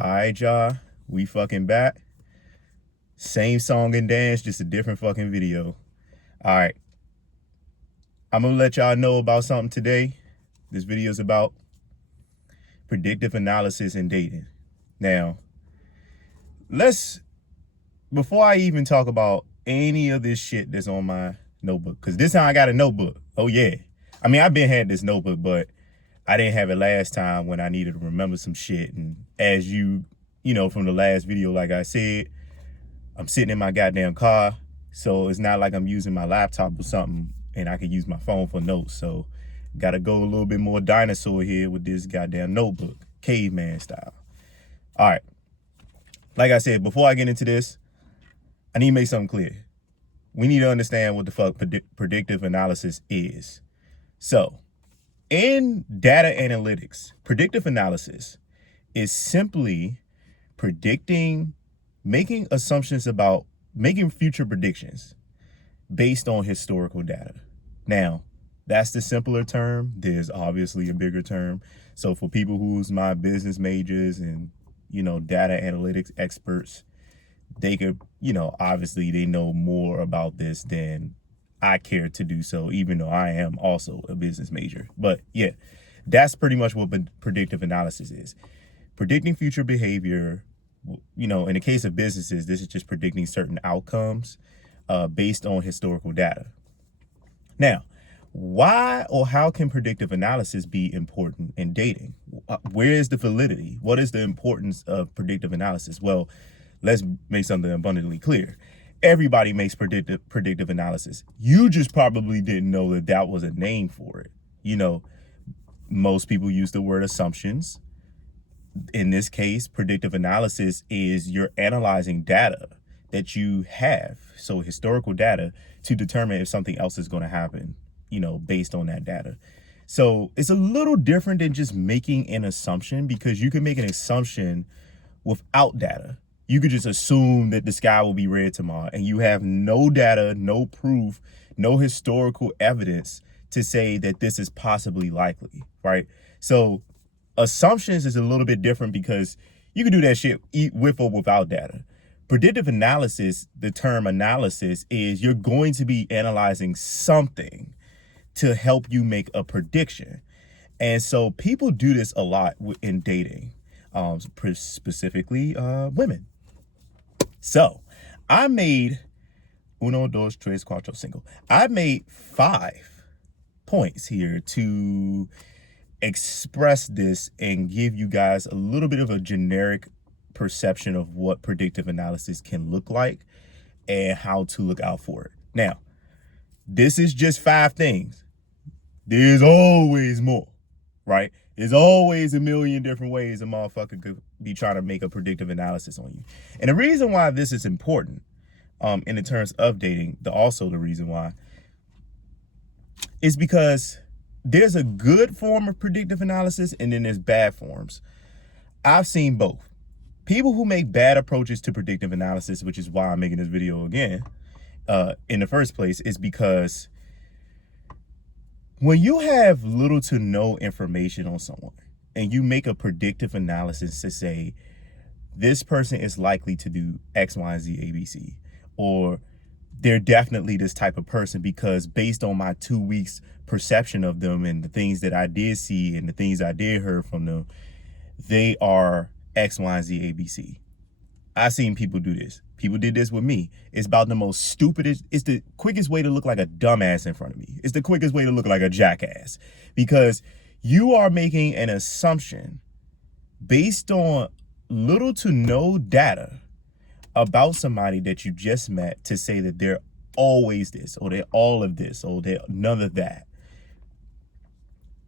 All right, y'all. We fucking back. Same song and dance, just a different fucking video. All right. I'm going to let y'all know about something today. This video is about predictive analysis in dating. Now, before I even talk about any of this shit that's on my notebook, because this time I got a notebook. Oh, yeah. I mean, I've been had this notebook, but I didn't have it last time when I needed to remember some shit. And as you know, from the last video, like I said, I'm sitting in my goddamn car, so it's not like I'm using my laptop or something and I can use my phone for notes. So gotta go a little bit more dinosaur here with this goddamn notebook, caveman style. All right. Like I said, before I get into this, I need to make something clear. We need to understand what the fuck predictive analysis is. So in data analytics, predictive analysis is simply making assumptions about making future predictions based on historical data. Now, that's the simpler term. There's obviously a bigger term. So for people who's my business majors and, data analytics experts, they could, obviously they know more about this than I care to do so, even though I am also a business major. But yeah, that's pretty much what predictive analysis is. Predicting future behavior. In the case of businesses, this is just predicting certain outcomes based on historical data. Now, why or how can predictive analysis be important in dating? Where is the validity? What is the importance of predictive analysis? Well, let's make something abundantly clear. Everybody makes predictive analysis. You just probably didn't know that was a name for it. Most people use the word assumptions. In this case, predictive analysis is you're analyzing data that you have, so historical data, to determine if something else is going to happen, based on that data. So it's a little different than just making an assumption, because you can make an assumption without data. You could just assume that the sky will be red tomorrow, and you have no data, no proof, no historical evidence to say that this is possibly likely, right? So assumptions is a little bit different because you can do that shit with or without data. Predictive analysis, the term analysis, is you're going to be analyzing something to help you make a prediction. And so people do this a lot in dating, specifically women. So I made uno, dos, tres, cuatro, cinco. I made 5 points here to express this and give you guys a little bit of a generic perception of what predictive analysis can look like and how to look out for it. Now, this is just 5 things. There's always more, right? There's always a million different ways a motherfucker could be trying to make a predictive analysis on you. And the reason why this is important in the terms of dating, the reason why, is because there's a good form of predictive analysis and then there's bad forms. I've seen both. People who make bad approaches to predictive analysis, which is why I'm making this video again, in the first place, is because when you have little to no information on someone and you make a predictive analysis to say, this person is likely to do X, Y, and Z, ABC, or they're definitely this type of person because based on my 2 weeks perception of them and the things that I did see and the things I did hear from them, they are X, Y, and Z, ABC. I've seen people do this. People did this with me. It's about the most stupidest. It's the quickest way to look like a dumbass in front of me. It's the quickest way to look like a jackass, because you are making an assumption based on little to no data about somebody that you just met to say that they're always this, or they're all of this, or they're none of that.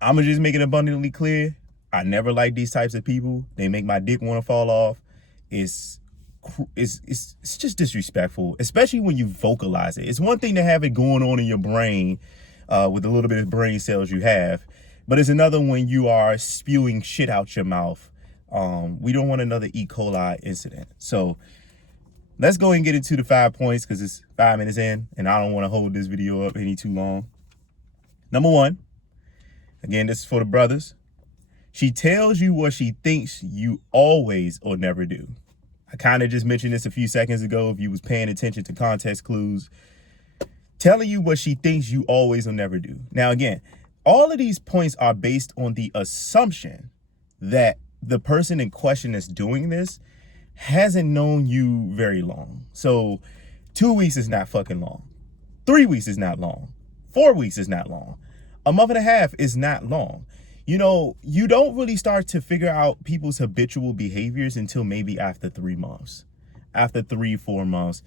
I'm gonna just make it abundantly clear. I never like these types of people. They make my dick want to fall off. It's just disrespectful, especially when you vocalize it. It's one thing to have it going on in your brain with the little bit of brain cells you have, but it's another when you are spewing shit out your mouth. We don't want another E. coli incident. So let's go and get into the 5 points, because it's 5 minutes in and I don't want to hold this video up any too long. Number 1, again, this is for the brothers. She tells you what she thinks you always or never do. I kind of just mentioned this a few seconds ago if you was paying attention to context clues. Telling you what she thinks you always or never do. Now, again, all of these points are based on the assumption that the person in question that's doing this hasn't known you very long. So 2 weeks is not fucking long. 3 weeks is not long. 4 weeks is not long. A month and a half is not long. You know, you don't really start to figure out people's habitual behaviors until maybe after 3 months. After 3-4 months,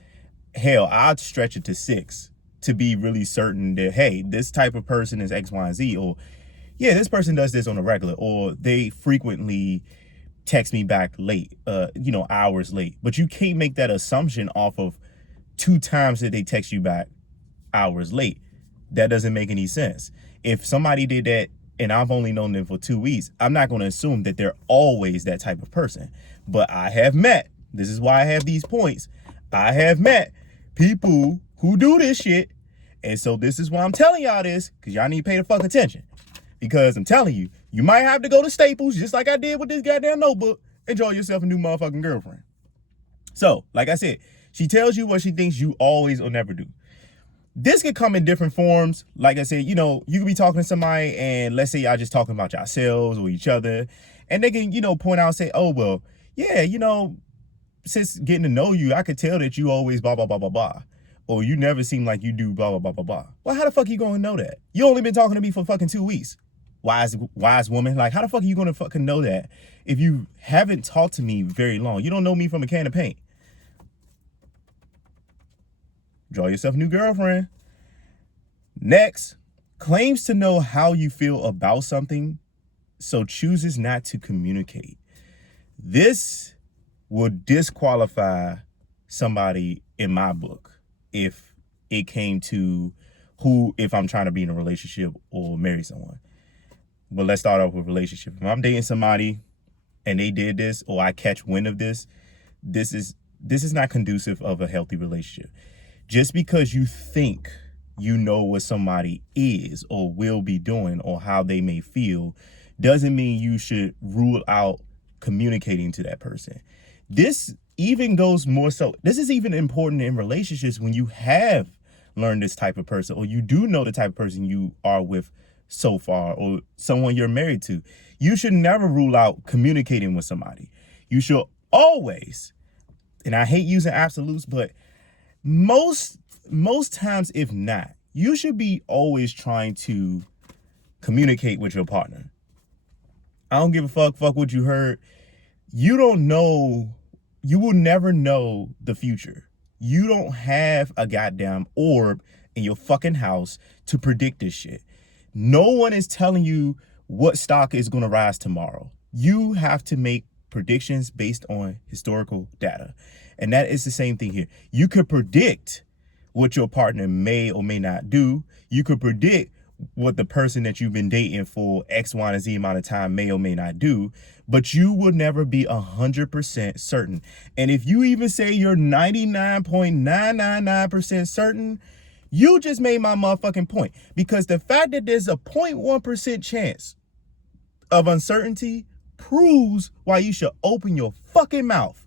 hell, I'd stretch it to 6 to be really certain that, hey, this type of person is X, Y, and Z, or yeah, this person does this on a regular, or they frequently text me back late, hours late. But you can't make that assumption off of 2 times that they text you back hours late. That doesn't make any sense. If somebody did that and I've only known them for 2 weeks, I'm not going to assume that they're always that type of person. But I have met, this is why I have these points, I have met people who do this shit. And so this is why I'm telling y'all this, because y'all need to pay the fuck attention. Because I'm telling you, you might have to go to Staples, just like I did with this goddamn notebook, enjoy yourself a new motherfucking girlfriend. So, like I said, she tells you what she thinks you always or never do. This could come in different forms. Like I said, you could be talking to somebody and let's say y'all just talking about yourselves or each other. And they can, point out and say, oh, well, yeah, since getting to know you, I could tell that you always blah, blah, blah, blah, blah. Or you never seem like you do blah, blah, blah, blah, blah. Well, how the fuck you going to know that? You only been talking to me for fucking 2 weeks. Wise woman. Like, how the fuck are you going to fucking know that if you haven't talked to me very long? You don't know me from a can of paint. Draw yourself a new girlfriend. Next, claims to know how you feel about something, so chooses not to communicate. This will disqualify somebody in my book if it came to if I'm trying to be in a relationship or marry someone. But let's start off with relationship. If I'm dating somebody and they did this, or I catch wind of this, this is not conducive of a healthy relationship. Just because you think you know what somebody is or will be doing or how they may feel doesn't mean you should rule out communicating to that person. This even goes more so. This is even important in relationships when you have learned this type of person or you do know the type of person you are with so far or someone you're married to. You should never rule out communicating with somebody. You should always, and I hate using absolutes, but most times, if not, you should be always trying to communicate with your partner. I don't give a fuck what you heard. You don't know, you will never know the future. You don't have a goddamn orb in your fucking house to predict this shit. No one is telling you what stock is going to rise tomorrow. You have to make predictions based on historical data. And that is the same thing here. You could predict what your partner may or may not do. You could predict what the person that you've been dating for X, Y, and Z amount of time may or may not do, but you will never be 100% certain. And if you even say you're 99.999% certain, you just made my motherfucking point. Because the fact that there's a 0.1% chance of uncertainty proves why you should open your fucking mouth.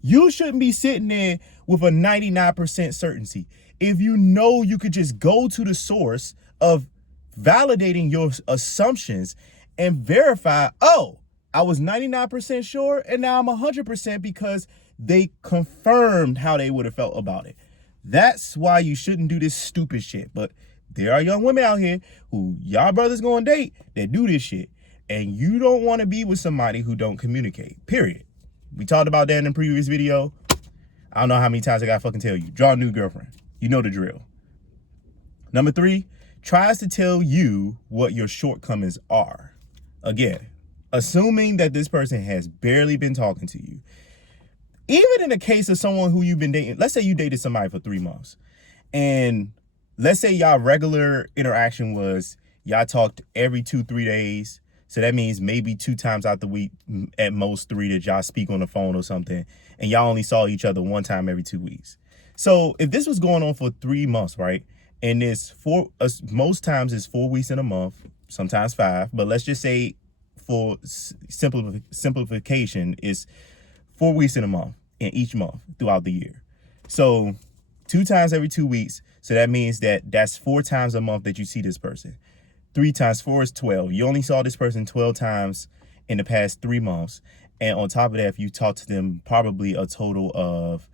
You shouldn't be sitting there with a 99% certainty. If you know you could just go to the source of validating your assumptions and verify, oh, I was 99% sure and now I'm 100% because they confirmed how they would have felt about it. That's why you shouldn't do this stupid shit. But there are young women out here who y'all brothers gonna date that do this shit. And you don't want to be with somebody who don't communicate, period. We talked about that in the previous video. I don't know how many times I gotta fucking tell you. Draw a new girlfriend. You know the drill. Number 3, tries to tell you what your shortcomings are. Again, assuming that this person has barely been talking to you. Even in the case of someone who you've been dating, let's say you dated somebody for 3 months. And let's say y'all regular interaction was y'all talked every 2-3 days. So that means maybe 2 times out the week, at most 3, that y'all speak on the phone or something. And y'all only saw each other 1 time every 2 weeks. So if this was going on for 3 months, right? And it's most times it's 4 weeks in a month, sometimes 5. But let's just say for simplification is 4 weeks in a month, in each month throughout the year. So 2 times every 2 weeks. So that means that's 4 times a month that you see this person. 3 times 4 is 12. You only saw this person 12 times in the past 3 months. And on top of that, if you talk to them probably a total of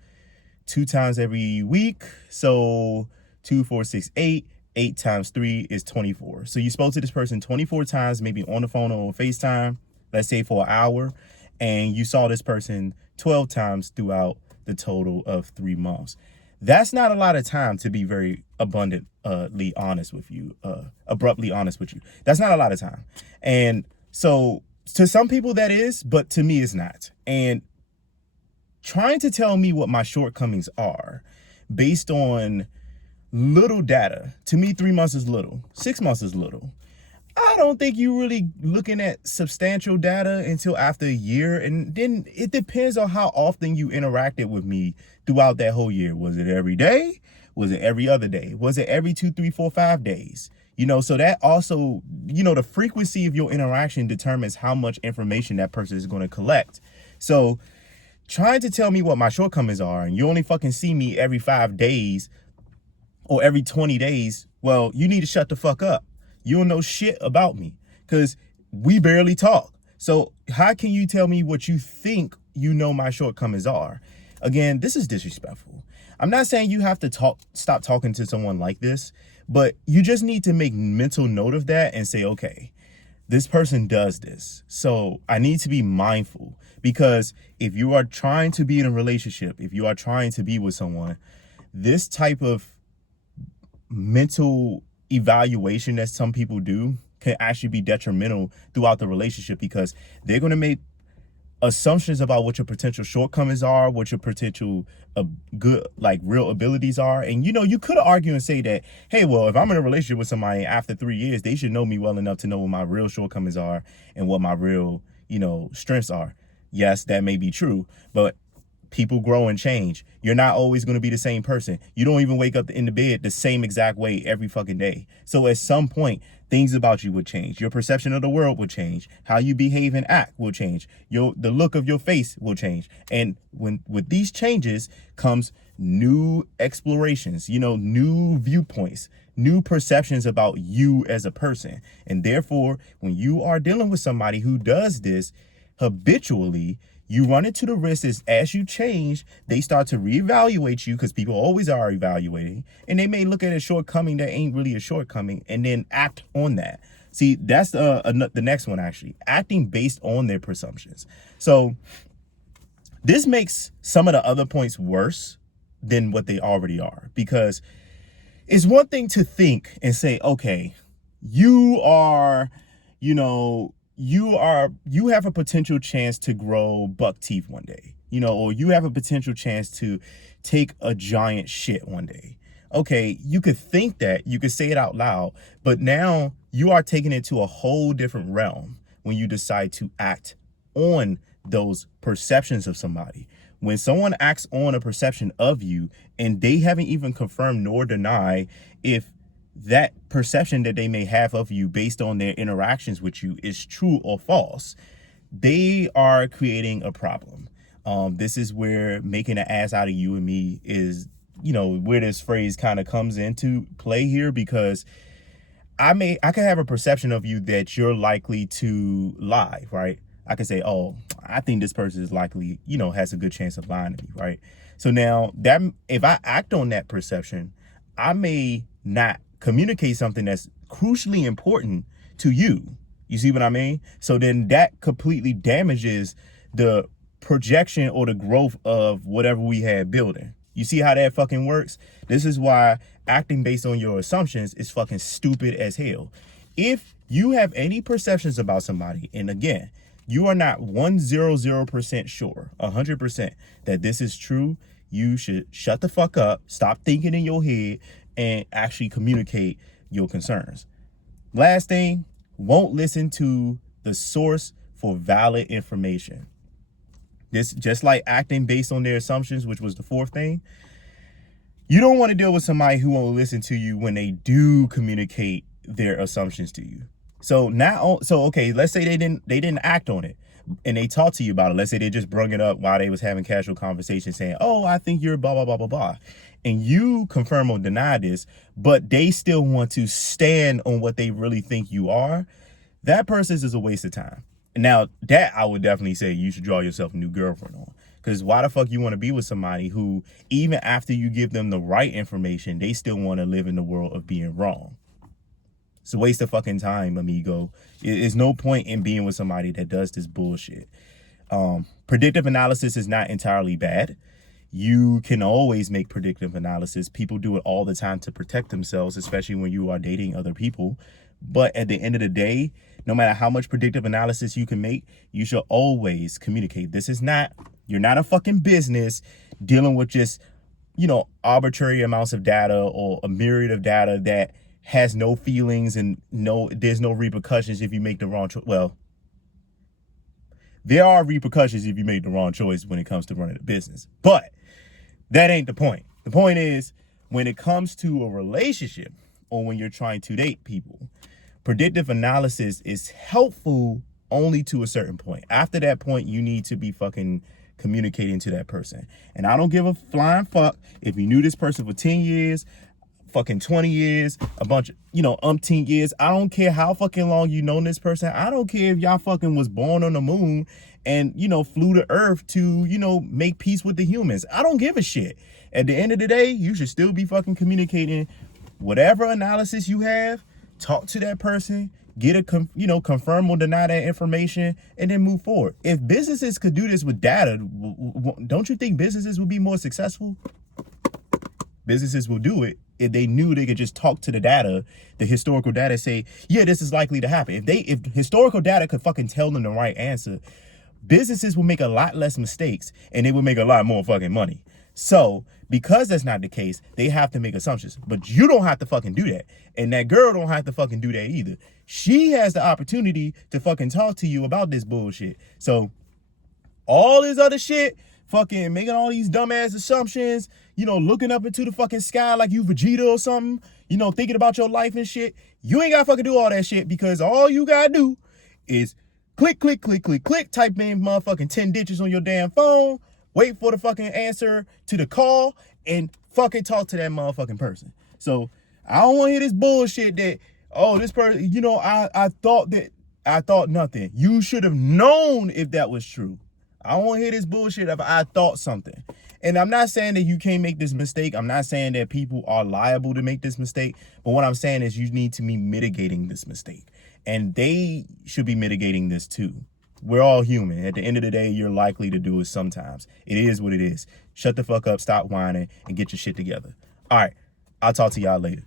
2 times every week. So 2, 4, 6, 8. 8 times 3 is 24. So you spoke to this person 24 times, maybe on the phone or on FaceTime, let's say for an hour. And you saw this person 12 times throughout the total of 3 months. That's not a lot of time, to be very abruptly honest with you. That's not a lot of time. And so to some people that is, but to me it's not. And trying to tell me what my shortcomings are based on little data, to me 3 months is little, 6 months is little. I don't think you're really looking at substantial data until after a year. And then it depends on how often you interacted with me throughout that whole year. Was it every day? Was it every other day? Was it every 2, 3, 4, 5 days? So that also, the frequency of your interaction determines how much information that person is going to collect. So trying to tell me what my shortcomings are and you only fucking see me every 5 days or every 20 days, well, you need to shut the fuck up. You don't know shit about me because we barely talk. So how can you tell me what you think my shortcomings are? Again, this is disrespectful. I'm not saying you have to stop talking to someone like this, but you just need to make mental note of that and say, okay, this person does this. So I need to be mindful, because if you are trying to be in a relationship, if you are trying to be with someone, this type of mental evaluation that some people do can actually be detrimental throughout the relationship, because they're going to make assumptions about what your potential shortcomings are, what your potential good, real abilities are. And, you could argue and say that, hey, well, if I'm in a relationship with somebody after 3 years, they should know me well enough to know what my real shortcomings are and what my real, strengths are. Yes, that may be true, but people grow and change. You're not always going to be the same person. You don't even wake up in the bed the same exact way every fucking day. So at some point, things about you would change. Your perception of the world will change. How you behave and act will change. The look of your face will change. And with these changes comes new explorations, new viewpoints, new perceptions about you as a person. And therefore, when you are dealing with somebody who does this habitually, you run into the risk is as you change, they start to reevaluate you, because people always are evaluating, and they may look at a shortcoming that ain't really a shortcoming and then act on that. See, that's the next one, actually, acting based on their presumptions. So this makes some of the other points worse than what they already are, because it's one thing to think and say, okay, you have a potential chance to grow buck teeth one day, or you have a potential chance to take a giant shit one day. Okay, you could think that, you could say it out loud, but now you are taking it to a whole different realm when you decide to act on those perceptions of somebody. When someone acts on a perception of you and they haven't even confirmed nor denied if that perception that they may have of you based on their interactions with you is true or false, they are creating a problem. This is where making an ass out of you and me is, where this phrase kind of comes into play here, because I could have a perception of you that you're likely to lie, right? I could say, oh, I think this person is likely, has a good chance of lying to me, right? So now that if I act on that perception, I may not communicate something that's crucially important to you. You see what I mean? So then that completely damages the projection or the growth of whatever we had building. You see how that fucking works? This is why acting based on your assumptions is fucking stupid as hell. If you have any perceptions about somebody, and again, you are not 100% sure, 100% that this is true, you should shut the fuck up, stop thinking in your head, and actually communicate your concerns. Last thing, won't listen to the source for valid information. This, just like acting based on their assumptions, which was the fourth thing, you don't want to deal with somebody who won't listen to you when they do communicate their assumptions to you. So now, so okay, let's say they didn't act on it, and they talked to you about it. Let's say they just brung it up while they was having casual conversation, saying, "Oh, I think you're blah blah blah blah blah," and you confirm or deny this, but they still want to stand on what they really think you are. That person is a waste of time. Now, that I would definitely say you should draw yourself a new girlfriend on. Because why the fuck you want to be with somebody who, even after you give them the right information, they still want to live in the world of being wrong? It's a waste of fucking time, amigo. There's no point in being with somebody that does this bullshit. Predictive analysis is not entirely bad. You can always make predictive analysis. People do it all the time to protect themselves, especially when you are dating other people. But at the end of the day, no matter how much predictive analysis you can make, you should always communicate. You're not a fucking business dealing with just, arbitrary amounts of data or a myriad of data that has no feelings and there's no repercussions if you make the wrong choice. Well, there are repercussions if you make the wrong choice when it comes to running a business, but that ain't the point. The point is, when it comes to a relationship or when you're trying to date people, predictive analysis is helpful only to a certain point. After that point, you need to be fucking communicating to that person. And I don't give a flying fuck if you knew this person for 10 years, fucking 20 years, a bunch of, umpteen years. I don't care how fucking long you known this person. I don't care if y'all fucking was born on the moon and, flew to Earth to, make peace with the humans. I don't give a shit. At the end of the day, you should still be fucking communicating whatever analysis you have. Talk to that person, get a, confirm or deny that information, and then move forward. If businesses could do this with data, don't you think businesses would be more successful? Businesses will do it if they knew they could just talk to the data, the historical data, say, yeah, this is likely to happen. If historical data could fucking tell them the right answer, businesses will make a lot less mistakes and they will make a lot more fucking money. So because that's not the case, they have to make assumptions, but you don't have to fucking do that. And that girl don't have to fucking do that either. She has the opportunity to fucking talk to you about this bullshit. So all this other shit, fucking making all these dumbass assumptions, looking up into the fucking sky like you Vegeta or something, thinking about your life and shit. You ain't gotta fucking do all that shit, because all you gotta do is click, click, click, click, click, type in motherfucking 10 digits on your damn phone, wait for the fucking answer to the call, and fucking talk to that motherfucking person. So I don't want to hear this bullshit that, oh, this person, I thought nothing. You should have known if that was true. I don't want to hear this bullshit of I thought something. And I'm not saying that you can't make this mistake. I'm not saying that people are liable to make this mistake. But what I'm saying is you need to be mitigating this mistake. And they should be mitigating this too. We're all human. At the end of the day, you're likely to do it sometimes. It is what it is. Shut the fuck up, stop whining, and get your shit together. All right, I'll talk to y'all later.